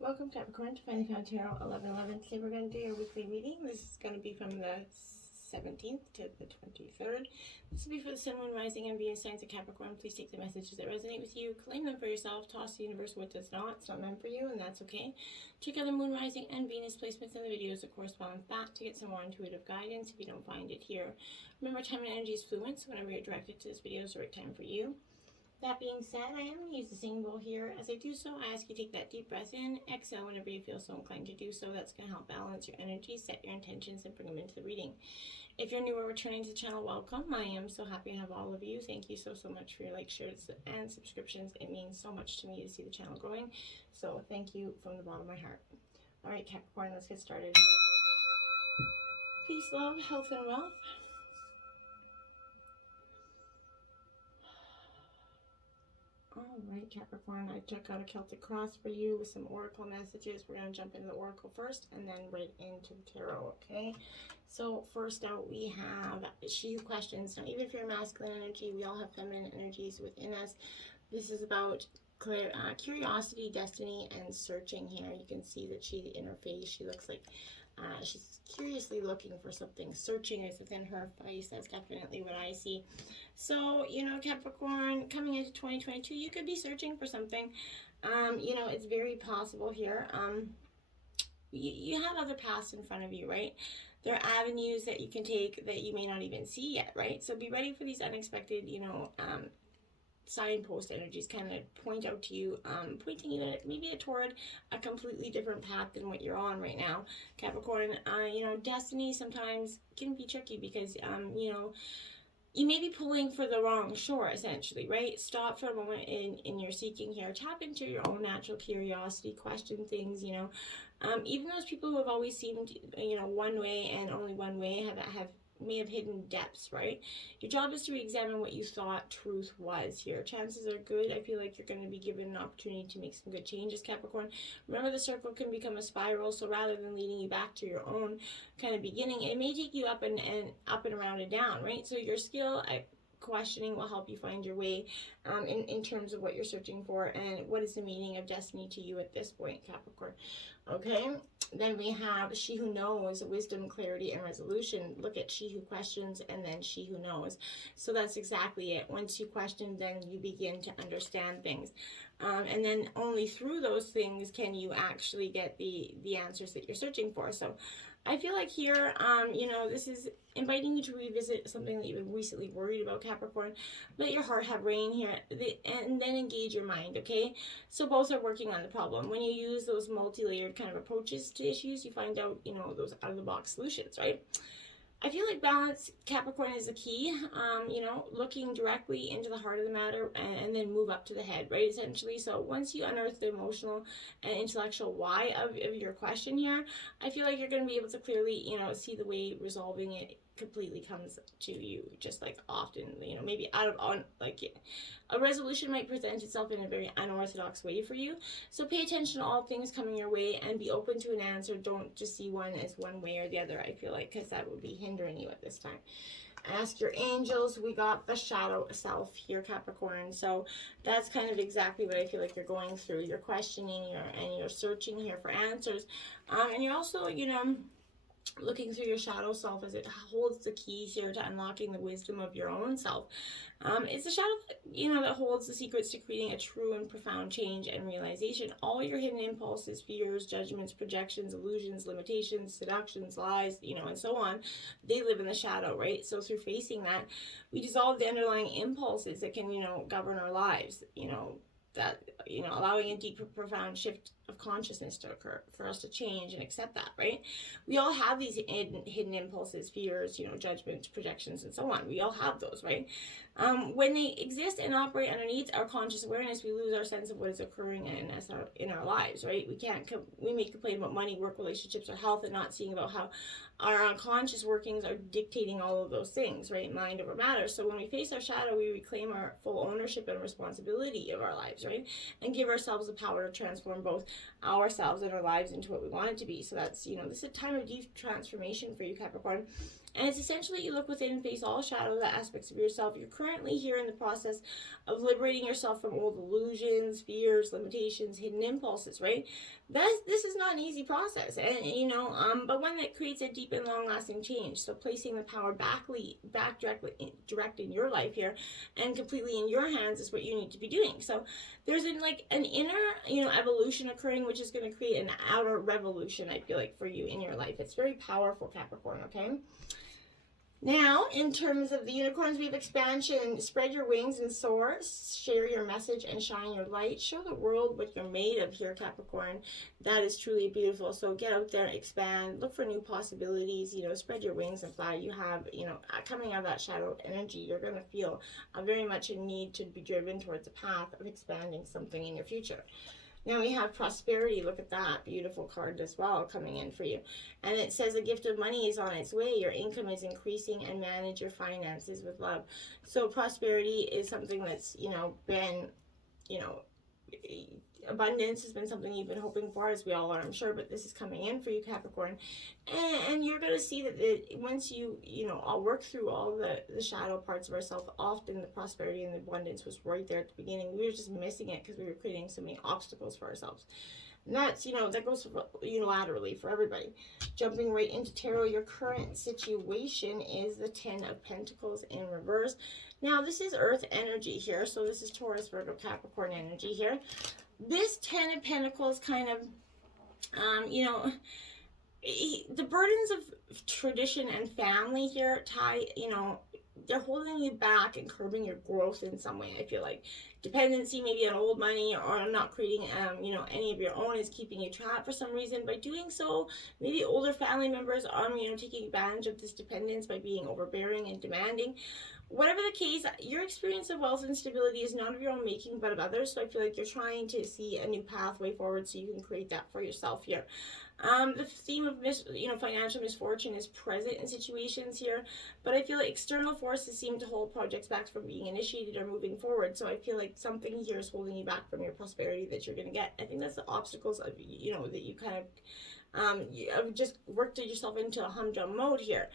Welcome Capricorn to Finally Found Tarot 1111. Today we're going to do your weekly reading. This is going to be from the 17th to the 23rd. This will be for the Sun, Moon, Rising, and Venus signs of Capricorn. Please take the messages that resonate with you, claim them for yourself, toss the universe what does not. It's not meant for you, and that's okay. Check out the Moon, Rising, and Venus placements in the videos that correspond with that to get some more intuitive guidance if you don't find it here. Remember, time and energy is fluent, so whenever you're directed to this video is the right time for you. That being said, I am going to use the singing bowl here. As I do so, I ask you to take that deep breath in, exhale whenever you feel so inclined to do so. That's going to help balance your energy, set your intentions, and bring them into the reading. If you're new or returning to the channel, welcome. I am so happy to have all of you. Thank you so much for your likes, shares, and subscriptions. It means so much to me to see the channel growing. So thank you from the bottom of my heart. All right, Capricorn, let's get started. Peace, love, health, and wealth. All right, Capricorn, I took out a Celtic cross for you with some oracle messages. We're going to jump into the oracle first and then right into the tarot, okay? So first out, we have she who questions. Now, even if you're masculine energy, we all have feminine energies within us. This is about curiosity, destiny, and searching here. You can see that in her face, she looks like she's curiously looking for something. Searching is within her face. That's definitely what I see. So, you know, Capricorn, coming into 2022, you could be searching for something. You know, it's very possible here. You have other paths in front of you, right? There are avenues that you can take that you may not even see yet, right? So be ready for these unexpected, you know, signpost energies kind of point out to you, pointing you maybe toward a completely different path than what you're on right now, Capricorn. You know, destiny sometimes can be tricky because, you know, you may be pulling for the wrong shore, essentially, right? Stop for a moment in your seeking here. Tap into your own natural curiosity, question things, you know. Even those people who have always seemed, you know, one way and only one way may have hidden depths, right? Your job is to re-examine what you thought truth was here. Chances are good. I feel like you're going to be given an opportunity to make some good changes, Capricorn. Remember, the circle can become a spiral, so rather than leading you back to your own kind of beginning, it may take you up and around and down, right? So your skill at questioning will help you find your way in terms of what you're searching for and what is the meaning of destiny to you at this point, Capricorn. Okay, then we have she who knows, wisdom, clarity, and resolution. Look at she who questions and then she who knows. So that's exactly it. Once you question, then you begin to understand things. And then only through those things can you actually get the answers that you're searching for. So I feel like here, you know, this is inviting you to revisit something that you've been recently worried about, Capricorn. Let your heart have reign here, and then engage your mind, okay? So both are working on the problem. When you use those multi-layered kind of approaches to issues, you find out, you know, those out-of-the-box solutions, right? I feel like balance, Capricorn, is the key, you know, looking directly into the heart of the matter and then move up to the head, right, essentially. So once you unearth the emotional and intellectual why of your question here, I feel like you're going to be able to clearly, you know, see the way resolving it completely comes to you, just like often, you know, maybe like a resolution might present itself in a very unorthodox way for you. So pay attention to all things coming your way and be open to an answer. Don't just see one as one way or the other, I feel like, because that would be hindering you at this time. Ask your angels. We got the shadow self here, Capricorn. So that's kind of exactly what I feel like you're going through. You're questioning and you're searching here for answers. And you're also, you know, looking through your shadow self as it holds the keys here to unlocking the wisdom of your own self. It's the shadow that, you know, that holds the secrets to creating a true and profound change and realization. All your hidden impulses, fears, judgments, projections, illusions, limitations, seductions, lies, you know, and so on, they live in the shadow, right? So through facing that, we dissolve the underlying impulses that can, you know, govern our lives, you know, that, you know, allowing a deep, profound shift of consciousness to occur for us to change and accept that, right? We all have these hidden impulses, fears, you know, judgments, projections, and so on. We all have those, right? When they exist and operate underneath our conscious awareness, we lose our sense of what is occurring in our lives, right? We may complain about money, work, relationships, or health, and not seeing about how our unconscious workings are dictating all of those things, right? Mind over matter. So when we face our shadow, we reclaim our full ownership and responsibility of our lives, right? And give ourselves the power to transform both ourselves and our lives into what we want it to be. So that's, you know, this is a time of deep transformation for you, Capricorn. And it's essentially you look within and face all shadow aspects of yourself. You're currently here in the process of liberating yourself from old illusions, fears, limitations, hidden impulses, right? This is not an easy process, and but one that creates a deep and long-lasting change. So placing the power back direct in your life here, and completely in your hands is what you need to be doing. So there's an inner evolution occurring, which is going to create an outer revolution. I feel like for you in your life, it's very powerful, Capricorn. Okay. Now, in terms of the unicorns, we have expansion. Spread your wings and soar. Share your message and shine your light. Show the world what you're made of here, Capricorn. That is truly beautiful. So get out there, expand, look for new possibilities. Spread your wings and fly. You have, coming out of that shadow energy, you're going to feel very much a need to be driven towards a path of expanding something in your future. Now we have prosperity. Look at that beautiful card as well coming in for you. And it says a gift of money is on its way. Your income is increasing, and manage your finances with love. So prosperity is something that's, been, abundance has been something you've been hoping for, as we all are, I'm sure, but this is coming in for you, Capricorn. And you're going to see that once you I'll work through all the shadow parts of ourselves, often the prosperity and the abundance was right there at the beginning. We were just missing it because we were creating so many obstacles for ourselves. And that's, that goes unilaterally for everybody. Jumping right into tarot, your current situation is the 10 of Pentacles in reverse. Now, this is Earth energy here, so this is Taurus, Virgo, Capricorn energy here. This 10 of Pentacles kind of, the burdens of tradition and family here they're holding you back and curbing your growth in some way. I feel like dependency maybe on old money, or not creating any of your own, is keeping you trapped for some reason. By doing so, maybe older family members are taking advantage of this dependence by being overbearing and demanding. Whatever the case, your experience of wealth and stability is not of your own making, but of others. So I feel like you're trying to see a new pathway forward so you can create that for yourself here. The theme of financial misfortune is present in situations here, but I feel like external forces seem to hold projects back from being initiated or moving forward. So I feel like something here is holding you back from your prosperity that you're going to get. I think that's the obstacles of that you kind of just worked yourself into a humdrum mode here.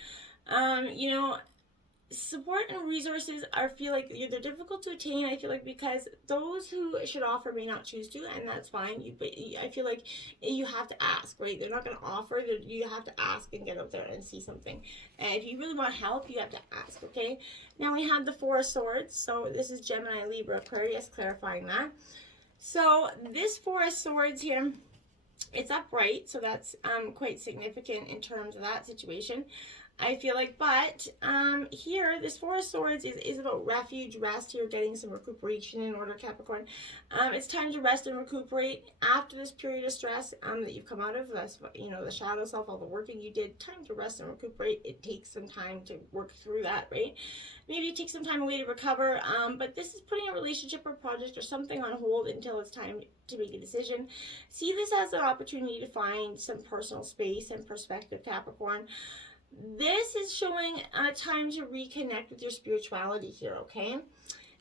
Support and resources, I feel like they're difficult to attain. I feel like because those who should offer may not choose to, and that's fine. But I feel like you have to ask, right? They're not going to offer. You have to ask and get out there and see something. And if you really want help, you have to ask, okay? Now we have the Four of Swords. So this is Gemini, Libra, Aquarius, clarifying that. So this Four of Swords here, it's upright, so that's quite significant in terms of that situation. I feel like, but here, this Four of Swords is about refuge, rest here, getting some recuperation in order, Capricorn. It's time to rest and recuperate after this period of stress that you've come out of. That's, the shadow self, all the working you did. Time to rest and recuperate. It takes some time to work through that, right? Maybe you take some time away to recover, but this is putting a relationship or project or something on hold until it's time to make a decision. See this as an opportunity to find some personal space and perspective, Capricorn. This is showing a time to reconnect with your spirituality here, okay?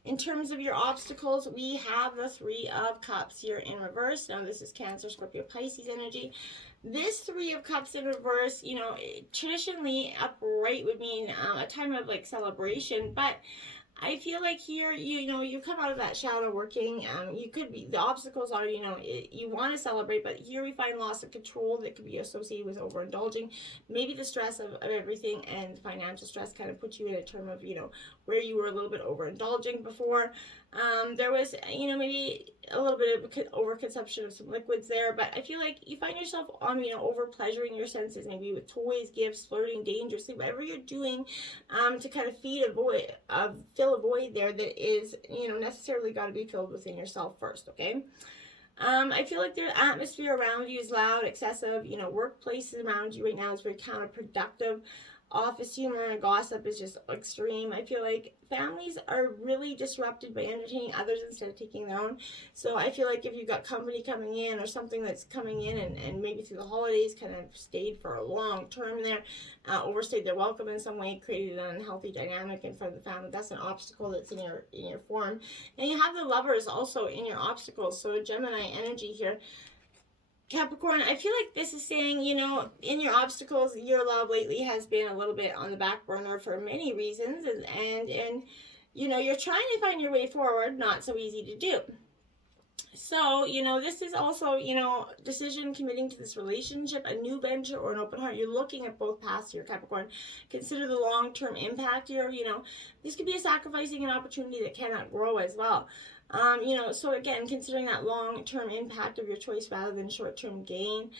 In terms of your obstacles, we have the Three of Cups here in reverse. Now, this is Cancer, Scorpio, Pisces energy. This Three of Cups in reverse, traditionally upright would mean a time of celebration, but I feel like here, you come out of that shadow working. You could be, the obstacles are, you want to celebrate, but here we find loss of control that could be associated with overindulging. Maybe the stress of everything and financial stress kind of put you in a term of, where you were a little bit overindulging before. There was, maybe a little bit of overconsumption of some liquids there, but I feel like you find yourself, over pleasuring your senses, maybe with toys, gifts, flirting dangerously, whatever you're doing, to kind of fill a void there that is, necessarily got to be filled within yourself first, okay? I feel like the atmosphere around you is loud, excessive, workplaces around you right now is very counterproductive. Office humor and gossip is just extreme. I feel like families are really disrupted by entertaining others instead of taking their own. So I feel like if you've got company coming in or something that's coming in and maybe through the holidays kind of stayed for a long term there, overstayed their welcome in some way, created an unhealthy dynamic in front of the family, that's an obstacle that's in your form. And you have the Lovers also in your obstacles. So Gemini energy here. Capricorn, I feel like this is saying, you know, in your obstacles, your love lately has been a little bit on the back burner for many reasons, and you know, you're trying to find your way forward, not so easy to do. So, you know, this is also, you know, decision committing to this relationship, a new venture, or an open heart. You're looking at both paths here, Capricorn. Consider the long-term impact here. You know, this could be a sacrificing an opportunity that cannot grow as well. You know, so again, considering that long-term impact of your choice rather than short-term gain.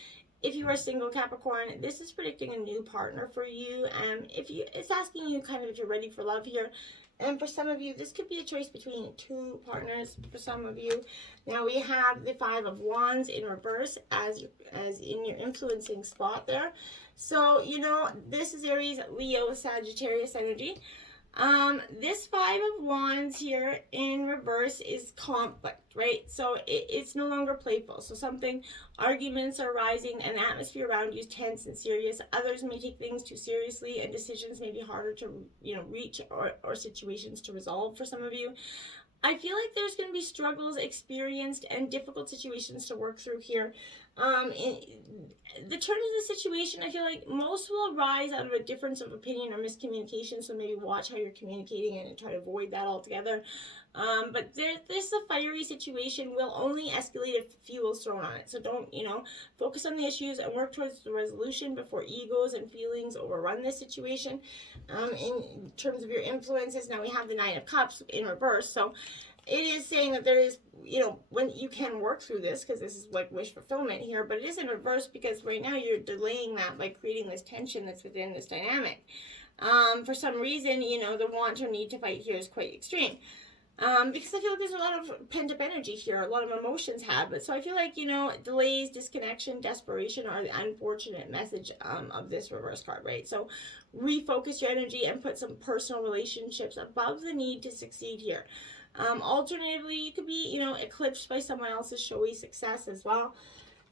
If you are single, Capricorn, this is predicting a new partner for you. And it's asking you kind of if you're ready for love here. And for some of you, this could be a choice between two partners for some of you. Now we have the Five of Wands in reverse as in your influencing spot there. So, you know, this is Aries, Leo, Sagittarius energy. This Five of Wands here in reverse is conflict, right? So it's no longer playful. So arguments are rising, and the atmosphere around you is tense and serious. Others may take things too seriously, and decisions may be harder to, you know, reach or situations to resolve for some of you. I feel like there's going to be struggles experienced and difficult situations to work through here. In the terms of the situation, I feel like most will arise out of a difference of opinion or miscommunication, so maybe watch how you're communicating and try to avoid that altogether. But this a fiery situation will only escalate if fuel is thrown on it. So don't, you know, focus on the issues and work towards the resolution before egos and feelings overrun this situation. In terms of your influences, now we have the Nine of Cups in reverse. So it is saying that there is, you know, when you can work through this, because this is like wish fulfillment here, but it is in reverse because right now you're delaying that by creating this tension that's within this dynamic. For some reason, you know, the want or need to fight here is quite extreme. Because I feel like there's a lot of pent-up energy here, a lot of emotions had, but so I feel like, you know, delays, disconnection, desperation are the unfortunate message of this reverse card, right? So refocus your energy and put some personal relationships above the need to succeed here. Alternatively, you could be, you know, eclipsed by someone else's showy success as well.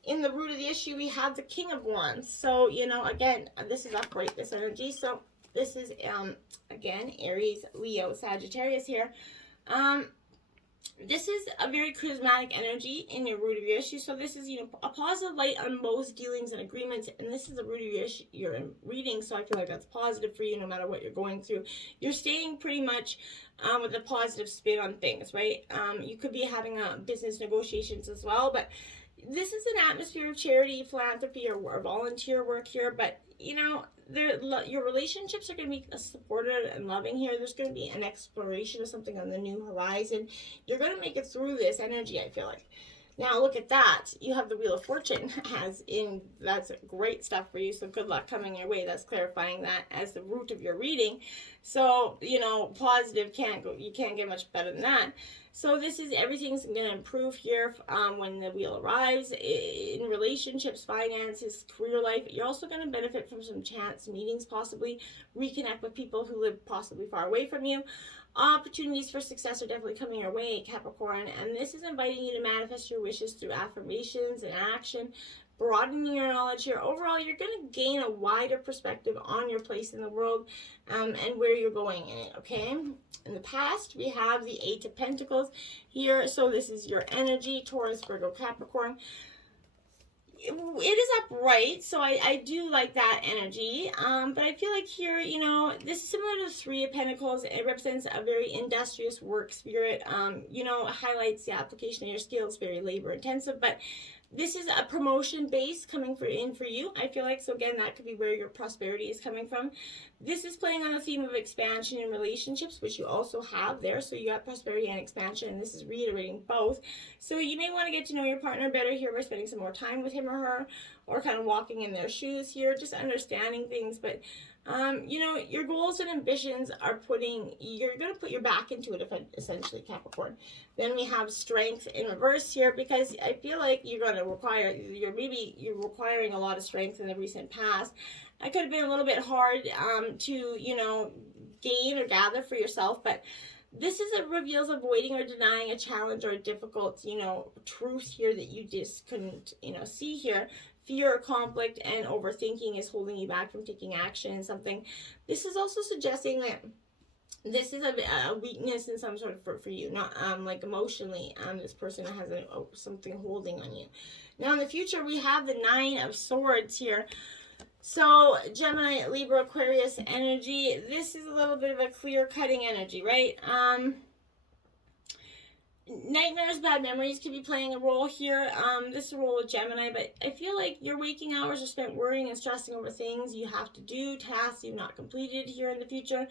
In the root of the issue, we have the King of Wands. So, you know, again, this is upright, this energy. So this is, again, Aries, Leo, Sagittarius here. This is a very charismatic energy in your root of your issue. So this is, you know, a positive light on most dealings and agreements. And this is the root of your issue you're reading. So I feel like that's positive for you no matter what you're going through. You're staying pretty much with a positive spin on things, right? You could be having business negotiations as well. But this is an atmosphere of charity, philanthropy, or volunteer work here. But, you know, your relationships are going to be supportive and loving here. There's going to be an exploration of something on the new horizon. You're going to make it through this energy, I feel like. Now, look at that. You have the Wheel of Fortune that's great stuff for you. So good luck coming your way. That's clarifying that as the root of your reading. So, you know, positive you can't get much better than that. So this is everything's going to improve here when the wheel arrives in relationships, finances, career life. You're also going to benefit from some chance meetings, possibly reconnect with people who live possibly far away from you. Opportunities for success are definitely coming your way, Capricorn, and this is inviting you to manifest your wishes through affirmations and action, broadening your knowledge here. Overall, you're going to gain a wider perspective on your place in the world and where you're going in it, okay? In the past, we have the Eight of Pentacles here, so this is your energy, Taurus, Virgo, Capricorn. It is upright, so I do like that energy, but I feel like here, you know, this is similar to the Three of Pentacles. It represents a very industrious work spirit, you know, highlights the application of your skills, very labor intensive, but this is a promotion base coming in for you, I feel like. So again, that could be where your prosperity is coming from. This is playing on the theme of expansion in relationships, which you also have there. So you got prosperity and expansion, and this is reiterating both. So you may want to get to know your partner better here by spending some more time with him or her, or kind of walking in their shoes here, just understanding things. But you know, your goals and ambitions are you're going to put your back into it, essentially, Capricorn. Then we have strength in reverse here, because I feel like you're requiring a lot of strength in the recent past. It could have been a little bit hard to, you know, gain or gather for yourself, but this reveals avoiding or denying a challenge or a difficult, you know, truth here that you just couldn't, you know, see here. Fear or conflict and overthinking is holding you back from taking action in something. This is also suggesting that this is a weakness in some sort for you, not like emotionally. This person has something holding on you. Now in the future, we have the 9 of Swords here. So Gemini, Libra, Aquarius energy. This is a little bit of a clear-cutting energy, right? Nightmares, bad memories could be playing a role here. This is a role with Gemini, but I feel like your waking hours are spent worrying and stressing over things you have to do, tasks you've not completed here in the future.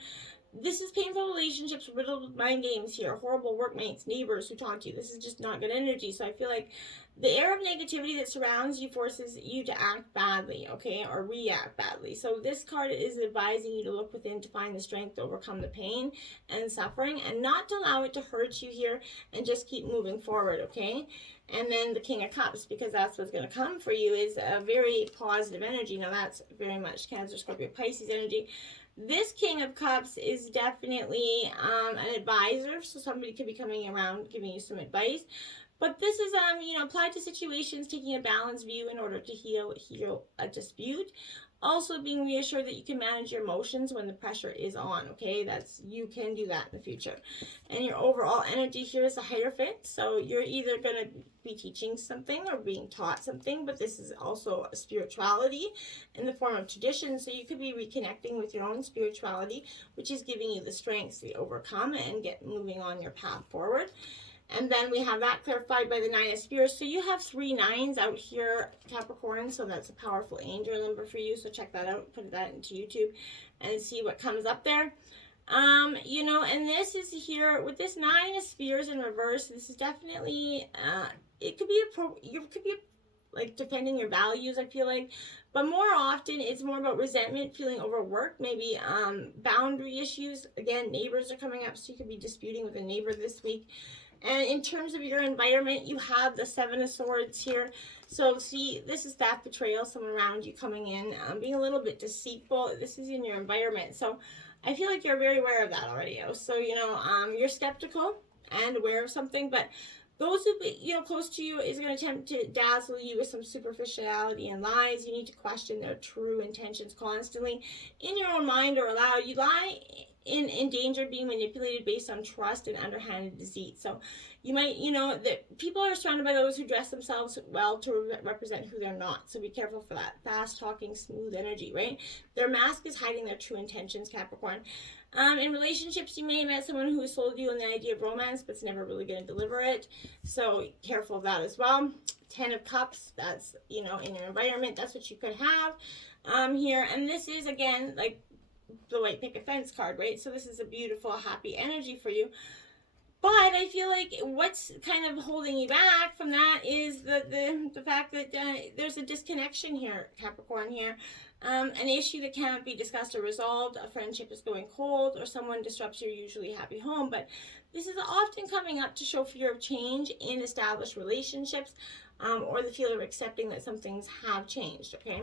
This is painful relationships riddled with mind games here, horrible workmates, neighbors who talk to you. This is just not good energy. So I feel like the air of negativity that surrounds you forces you to act badly, okay, or react badly. So this card is advising you to look within to find the strength to overcome the pain and suffering and not to allow it to hurt you here and just keep moving forward, okay? And then the King of Cups, because that's what's going to come for you, is a very positive energy. Now that's very much Cancer, Scorpio, Pisces energy. This King of Cups is definitely an advisor, so somebody could be coming around giving you some advice. But this is, applied to situations, taking a balanced view in order to heal a dispute. Also being reassured that you can manage your emotions when the pressure is on, okay? You can do that in the future. And your overall energy here is a Hierophant. So you're either going to be teaching something or being taught something, but this is also a spirituality in the form of tradition. So you could be reconnecting with your own spirituality, which is giving you the strength to overcome and get moving on your path forward. And then we have that clarified by the 9 of Spears. So you have 3 9s out here, Capricorn. So that's a powerful angel number for you. So check that out. Put that into YouTube and see what comes up there. And this is here with this 9 of Spears in reverse. This is definitely, it could be like defending your values, I feel like. But more often, it's more about resentment, feeling overworked, maybe boundary issues. Again, neighbors are coming up, so you could be disputing with a neighbor this week. And in terms of your environment, you have the 7 of Swords here. So see, this is that betrayal, someone around you coming in, being a little bit deceitful. This is in your environment. So I feel like you're very aware of that already. So, you're skeptical and aware of something, but those who close to you is going to attempt to dazzle you with some superficiality and lies. You need to question their true intentions constantly in your own mind or aloud. You lie in danger of being manipulated based on trust and underhanded deceit. So you might, that people are surrounded by those who dress themselves well to represent who they're not. So be careful for that fast talking, smooth energy, right? Their mask is hiding their true intentions, Capricorn. In relationships, you may have met someone who sold you on the idea of romance, but it's never really going to deliver it. So careful of that as well. 10 of Cups, that's, in your environment, that's what you could have here. And this is, again, like the white picket fence card, right? So this is a beautiful, happy energy for you. But I feel like what's kind of holding you back from that is the fact that there's a disconnection here, Capricorn here. An issue that can't be discussed or resolved, a friendship is going cold, or someone disrupts your usually happy home. But this is often coming up to show fear of change in established relationships, or the fear of accepting that some things have changed, okay?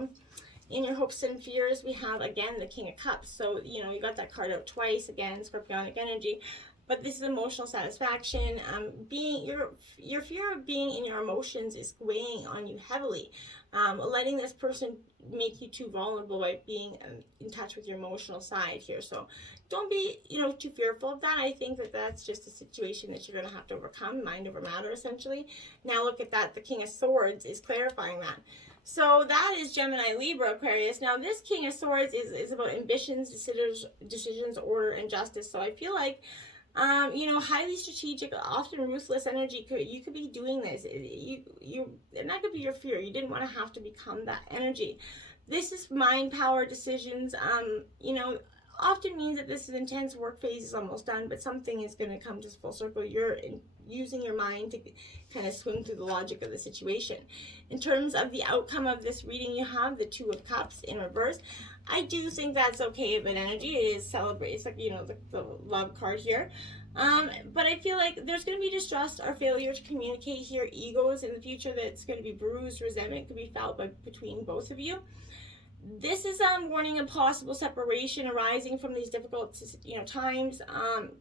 In your hopes and fears, we have, again, the King of Cups. So, you got that card out twice, again, scorpionic energy. But this is emotional satisfaction. Your fear of being in your emotions is weighing on you heavily. Letting this person make you too vulnerable by being in touch with your emotional side here. So don't be, too fearful of that. I think that that's just a situation that you're going to have to overcome, mind over matter, essentially. Now look at that. The King of Swords is clarifying that. So that is Gemini, Libra, Aquarius. Now this King of Swords is about ambitions, decisions, order, and justice. So I feel like highly strategic, often ruthless energy. You could be doing this. And that could be your fear. You didn't want to have to become that energy. This is mind power decisions. Often means that this intense work phase is almost done, but something is going to come to full circle. You're using your mind to kind of swim through the logic of the situation. In terms of the outcome of this reading, you have the 2 of Cups in reverse. I do think that's okay, but energy is celebrate. It's like, the love card here. But I feel like there's going to be distrust or failure to communicate here. Egos in the future that's going to be bruised. Resentment could be felt between both of you. This is warning of possible separation arising from these difficult, times.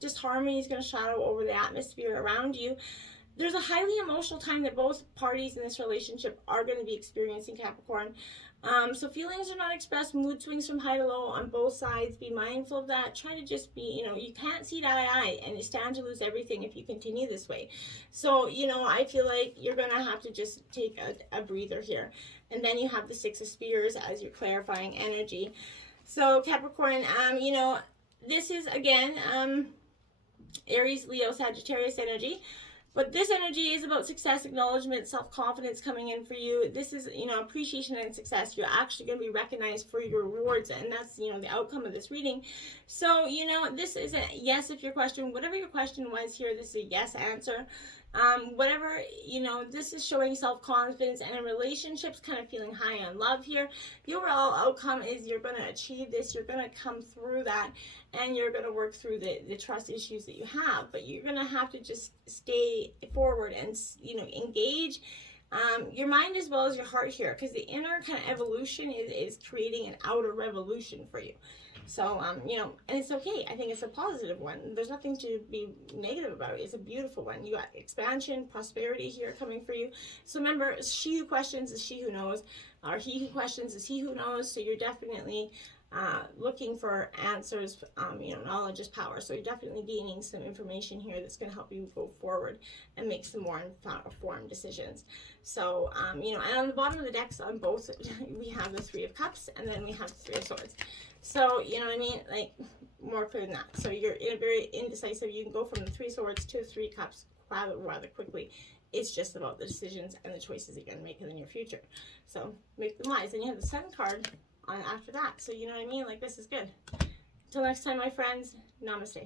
Disharmony is going to shadow over the atmosphere around you. there's a highly emotional time that both parties in this relationship are going to be experiencing, Capricorn. So feelings are not expressed, mood swings from high to low on both sides. Be mindful of that. Try to just be, you can't see eye to eye, and you stand to lose everything if you continue this way. So, I feel like you're going to have to just take a breather here. And then you have the Six of Spears as your clarifying energy. So Capricorn, this is, again, Aries, Leo, Sagittarius energy. But this energy is about success, acknowledgement, self-confidence coming in for you. This is, appreciation and success. You're actually going to be recognized for your rewards, and that's, the outcome of this reading. So, this is a yes if your question, whatever your question was here, this is a yes answer. Whatever, this is showing self-confidence, and in relationships, kind of feeling high on love here. The overall outcome is you're going to achieve this. You're going to come through that, and you're going to work through the trust issues that you have. But you're going to have to just stay forward and, engage your mind as well as your heart here, because the inner kind of evolution is creating an outer revolution for you. So, and it's okay. I think it's a positive one. There's nothing to be negative about it. It's a beautiful one. You got expansion, prosperity here coming for you. So remember, she who questions is she who knows, or he who questions is he who knows. So you're definitely looking for answers. Knowledge is power. So you're definitely gaining some information here that's going to help you go forward and make some more informed decisions. So, and on the bottom of the decks on both, we have the Three of Cups, and then we have the Three of Swords. So, you know what I mean? Like, more clear than that. So you're very indecisive. You can go from the Three Swords to the Three Cups rather quickly. It's just about the decisions and the choices you're going to make in the near future. So make them wise. And you have the Sun card on after that. So you know what I mean? Like, this is good. Until next time, my friends, namaste.